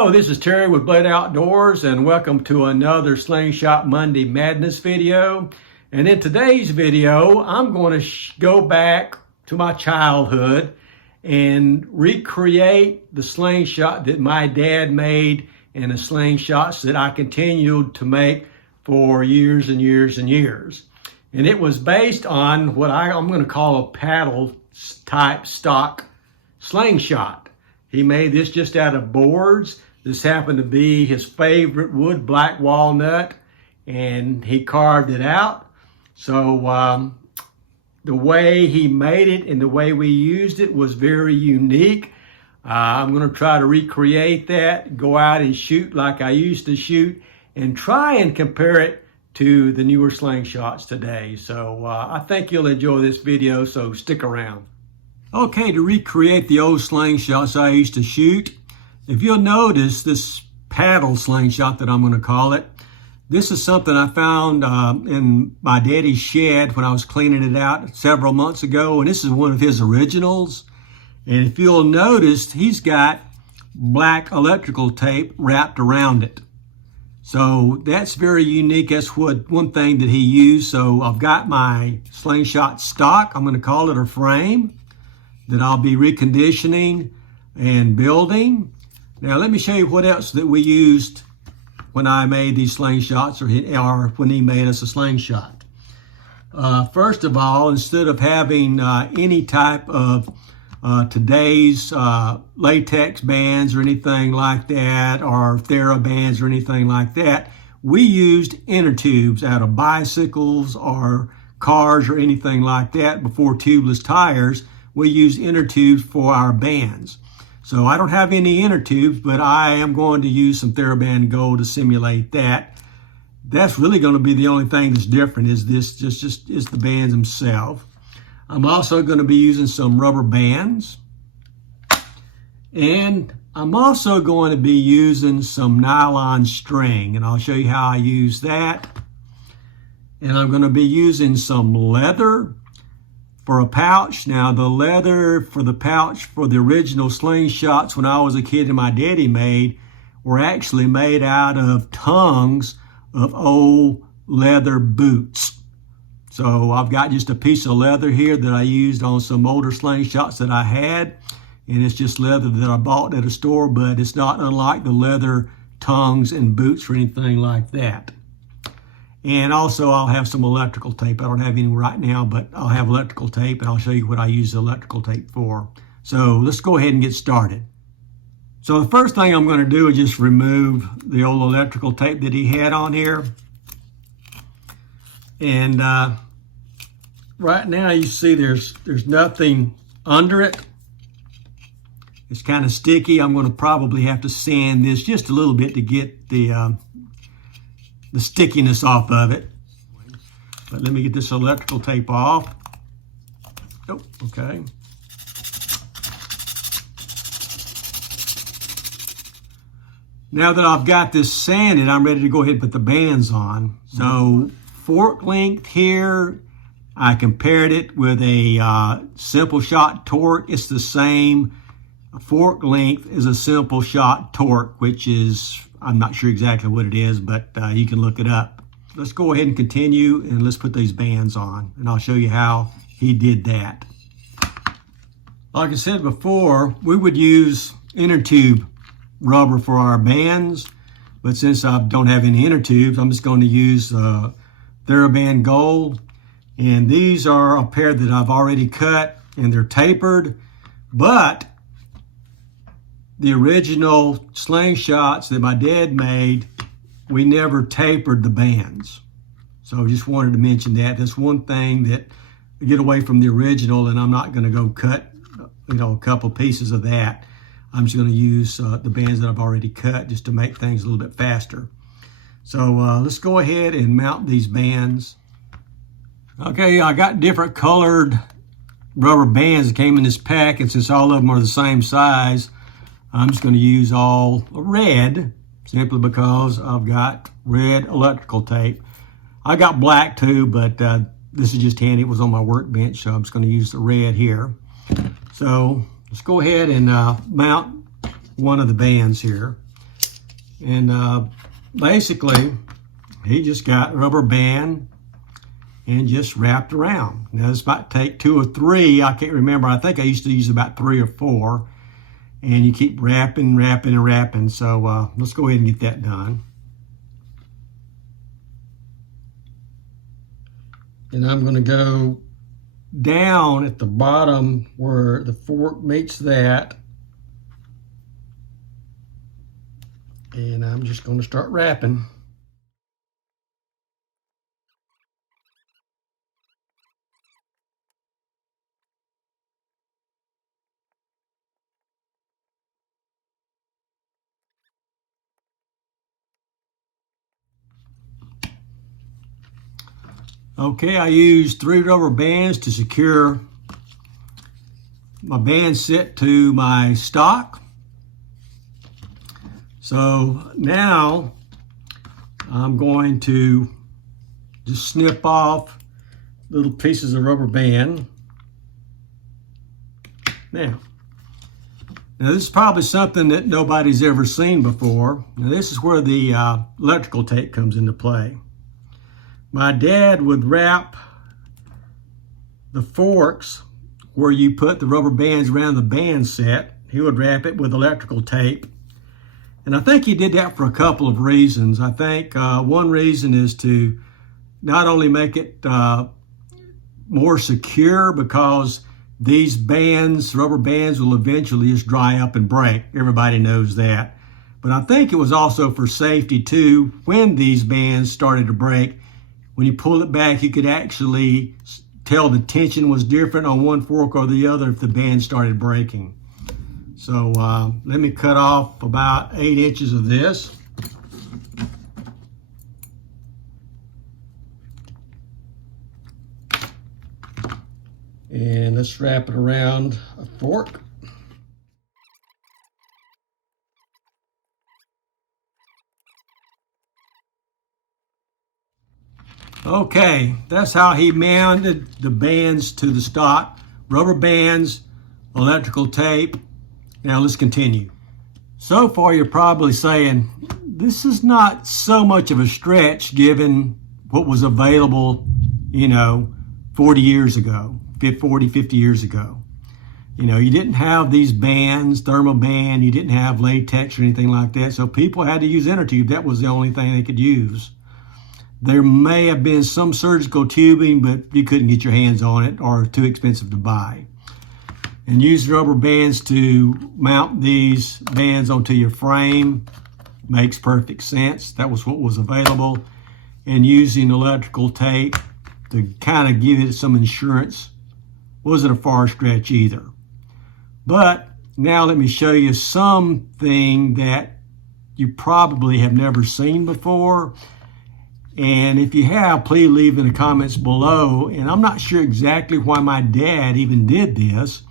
Hello, this is Terry with Blade Outdoors, and welcome to another Slingshot Monday Madness video. And in today's video, I'm going to go back to my childhood and recreate the slingshot that my dad made and the slingshots that I continued to make for years and years and years. And it was based on what I'm going to call a paddle type stock slingshot. He made this just out of boards. This happened to be his favorite wood, black walnut, and he carved it out. So the way he made it and the way we used it was very unique. I'm going to try to recreate that, go out and shoot like I used to shoot, and try and compare it to the newer slingshots today. So I think you'll enjoy this video, so stick around. Okay, to recreate the old slingshots I used to shoot, if you'll notice this paddle slingshot that I'm going to call it, this is something I found in my daddy's shed when I was cleaning it out several months ago, and this is one of his originals. And if you'll notice, he's got black electrical tape wrapped around it. So that's very unique. That's one thing that he used. So I've got my slingshot stock, I'm going to call it a frame, that I'll be reconditioning and building. Now let me show you what else that we used when I made these slingshots, or when he made us a slingshot. First of all, instead of having any type of today's latex bands or anything like that, or TheraBands or anything like that, we used inner tubes out of bicycles or cars or anything like that. Before tubeless tires, we use inner tubes for our bands. So I don't have any inner tubes, but I am going to use some TheraBand Gold to simulate that. That's really going to be the only thing that's different, is this just is the bands themselves. I'm also going to be using some rubber bands. And I'm also going to be using some nylon string, and I'll show you how I use that. And I'm going to be using some leather for a pouch. Now the leather for the pouch for the original slingshots when I was a kid and my daddy made were actually made out of tongues of old leather boots. So I've got just a piece of leather here that I used on some older slingshots that I had, and it's just leather that I bought at a store, but it's not unlike the leather tongues and boots or anything like that. And also I'll have some electrical tape. I don't have any right now, but I'll have electrical tape, and I'll show you what I use the electrical tape for. So let's go ahead and get started. So the first thing I'm going to do is just remove the old electrical tape that he had on here. And right now you see there's nothing under it. It's kind of sticky. I'm going to probably have to sand this just a little bit to get the stickiness off of it. But let me get this electrical tape off. Oh, okay. Now that I've got this sanded, I'm ready to go ahead and put the bands on. So fork length here, I compared it with a simple shot torque. It's the same fork length as a simple shot torque, which is, I'm not sure exactly what it is, but you can look it up. Let's go ahead and continue, and let's put these bands on, and I'll show you how he did that. Like I said before, we would use inner tube rubber for our bands, but since I don't have any inner tubes, I'm just going to use TheraBand Gold. And these are a pair that I've already cut, and they're tapered, but the original slingshots that my dad made, we never tapered the bands. So I just wanted to mention that. That's one thing that I get away from the original, and I'm not going to go cut, a couple pieces of that. I'm just going to use the bands that I've already cut just to make things a little bit faster. So let's go ahead and mount these bands. Okay, I got different colored rubber bands that came in this pack, and since all of them are the same size, I'm just going to use all red, simply because I've got red electrical tape. I got black too, but this is just handy. It was on my workbench, so I'm just going to use the red here. So let's go ahead and mount one of the bands here. And basically, he just got rubber band and just wrapped around. Now this might take 2 or 3, I can't remember. I think I used to use about 3 or 4. And you keep wrapping, wrapping, and wrapping. So let's go ahead and get that done. And I'm going to go down at the bottom where the fork meets that. And I'm just going to start wrapping. Okay, I used 3 rubber bands to secure my band set to my stock. So now I'm going to just snip off little pieces of rubber band. Now this is probably something that nobody's ever seen before. Now this is where the electrical tape comes into play. My dad would wrap the forks where you put the rubber bands around the band set. He would wrap it with electrical tape. And I think he did that for a couple of reasons. I think one reason is to not only make it more secure, because these bands, rubber bands, will eventually just dry up and break. Everybody knows that. But I think it was also for safety too. When these bands started to break, when you pull it back, you could actually tell the tension was different on one fork or the other if the band started breaking. So let me cut off about 8 inches of this. And let's wrap it around a fork. Okay, that's how he mounted the bands to the stock. Rubber bands, electrical tape. Now let's continue. So far you're probably saying, this is not so much of a stretch given what was available, 40 years ago, 40, 50 years ago. You didn't have these bands, thermal band, you didn't have latex or anything like that, so people had to use inner tube. That was the only thing they could use. There may have been some surgical tubing, but you couldn't get your hands on it or too expensive to buy. And use rubber bands to mount these bands onto your frame makes perfect sense. That was what was available. And using electrical tape to kind of give it some insurance wasn't a far stretch either. But now let me show you something that you probably have never seen before. And if you have, please leave in the comments below. And I'm not sure exactly why my dad even did this,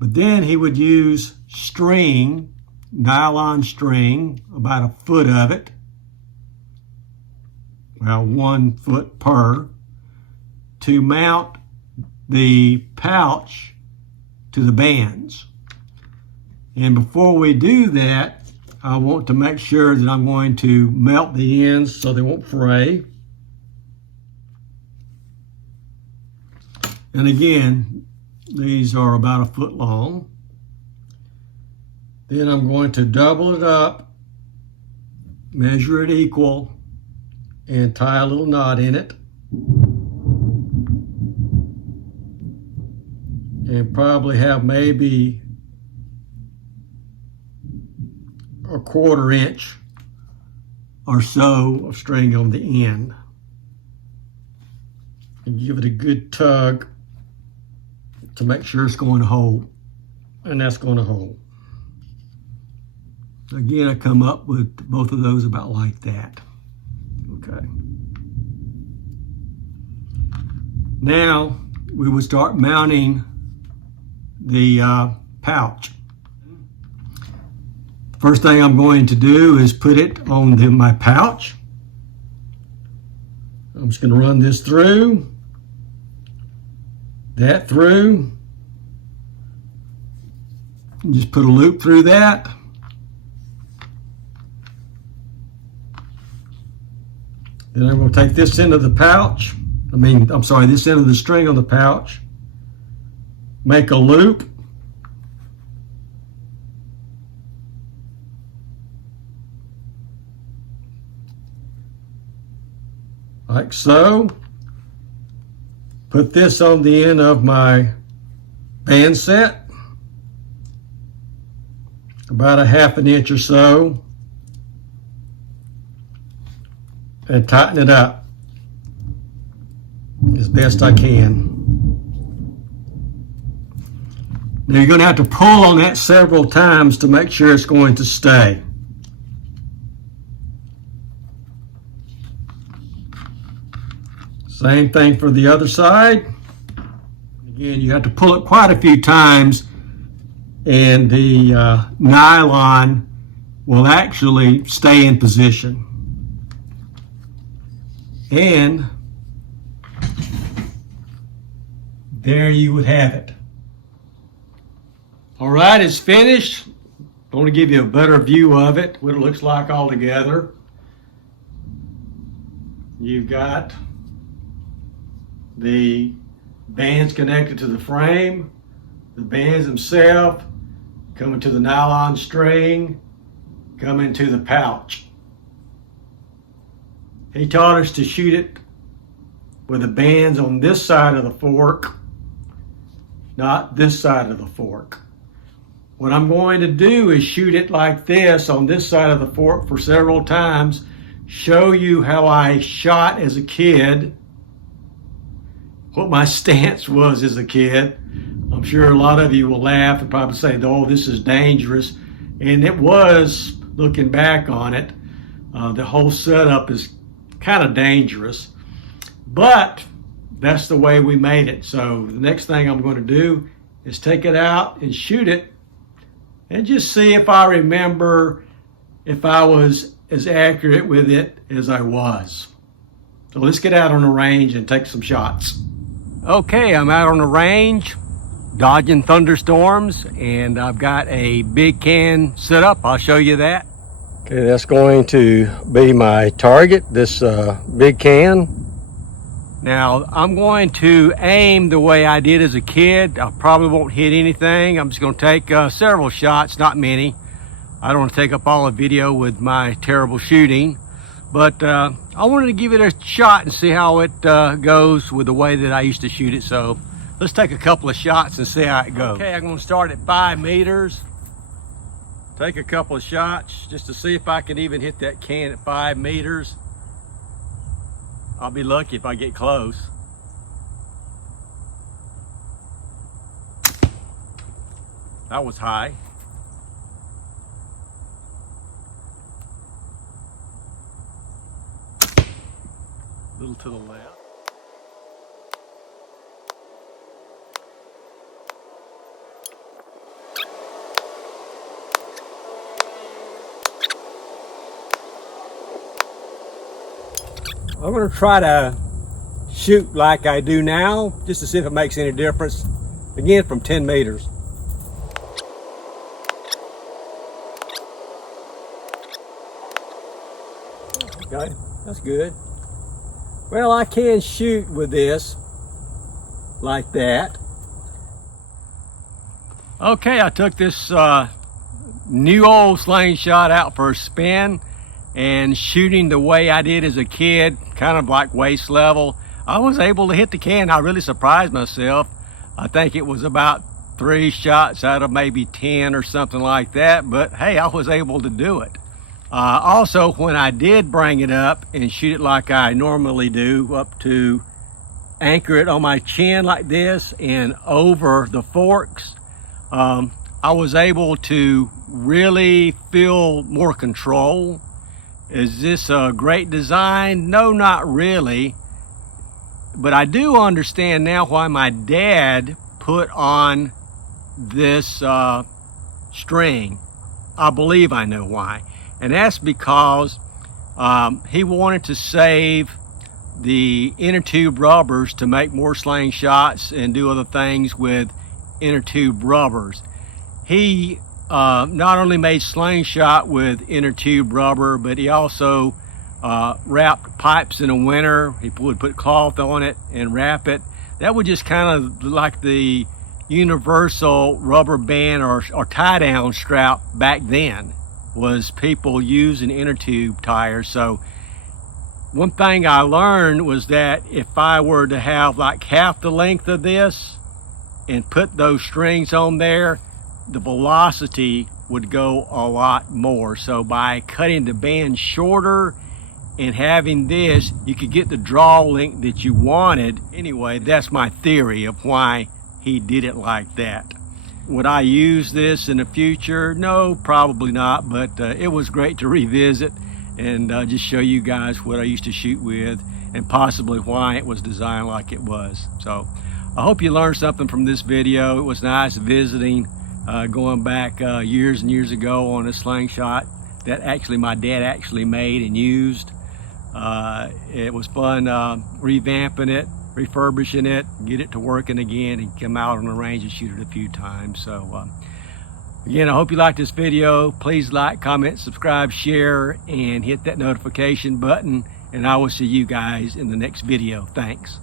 but then he would use string, nylon string, about 1 foot of it, well, 1 foot per, to mount the pouch to the bands. And before we do that, I want to make sure that I'm going to melt the ends so they won't fray. And again, these are about 1 foot long. Then I'm going to double it up, measure it equal, and tie a little knot in it. And probably have maybe 1/4 inch or so of string on the end. And give it a good tug to make sure it's going to hold. And that's going to hold. Again, I come up with both of those about like that. Okay. Now we would start mounting the pouch. First thing I'm going to do is put it on my pouch. I'm just going to run this through, that through, and just put a loop through that. Then I'm going to take this end of the pouch. This end of the string on the pouch. Make a loop. Like so. Put this on the end of my band set. About a ½ inch or so. And tighten it up as best I can. Now you're going to have to pull on that several times to make sure it's going to stay. Same thing for the other side. Again, you have to pull it quite a few times, and the nylon will actually stay in position. And there you would have it. All right, it's finished. I want to give you a better view of it, what it looks like all together. You've got the bands connected to the frame, the bands themselves coming to the nylon string, coming to the pouch. He taught us to shoot it with the bands on this side of the fork, not this side of the fork. What I'm going to do is shoot it like this on this side of the fork for several times, show you how I shot as a kid, what my stance was as a kid. I'm sure a lot of you will laugh and probably say, oh, this is dangerous. And it was, looking back on it. The whole setup is kind of dangerous, but that's the way we made it. So the next thing I'm going to do is take it out and shoot it and just see if I remember if I was as accurate with it as I was. So let's get out on the range and take some shots. Okay, I'm out on the range dodging thunderstorms, and I've got a big can set up. I'll show you that. Okay, that's going to be my target, this big can. Now, I'm going to aim the way I did as a kid. I probably won't hit anything. I'm just going to take several shots, not many. I don't want to take up all the video with my terrible shooting. But I wanted to give it a shot and see how it goes with the way that I used to shoot it. So let's take a couple of shots and see how it goes. Okay, I'm going to start at 5 meters. Take a couple of shots just to see if I can even hit that can at 5 meters. I'll be lucky if I get close. That was high. A little to the left. I'm going to try to shoot like I do now, just to see if it makes any difference. Again, from 10 meters. Okay, that's good. Well, I can shoot with this like that. Okay, I took this new old Slingshot out for a spin, and shooting the way I did as a kid, kind of like waist level, I was able to hit the can. I really surprised myself. I think it was about 3 shots out of maybe 10 or something like that, but hey, I was able to do it. Also, when I did bring it up and shoot it like I normally do, up to anchor it on my chin like this and over the forks, I was able to really feel more control. Is this a great design? No, not really. But I do understand now why my dad put on this string. I believe I know why. And that's because he wanted to save the inner tube rubbers to make more Slingshots and do other things with inner tube rubbers. He not only made Slingshot with inner tube rubber, but he also wrapped pipes in the winter. He would put cloth on it and wrap it. That was just kind of like the universal rubber band or tie down strap back then, was people using inner tube tires. So one thing I learned was that if I were to have like half the length of this and put those strings on there, the velocity would go a lot more. So by cutting the band shorter and having this, you could get the draw length that you wanted. Anyway, that's my theory of why he did it like that. Would I use this in the future? No, probably not, but it was great to revisit and just show you guys what I used to shoot with and possibly why it was designed like it was. So I hope you learned something from this video. It was nice visiting, going back years and years ago on a Slingshot that actually my dad actually made and used. It was fun revamping it, refurbishing it, get it to working again, and come out on the range and shoot it a few times. So again, I hope you liked this video. Please like, comment, subscribe, share, and hit that notification button, and I will see you guys in the next video. Thanks.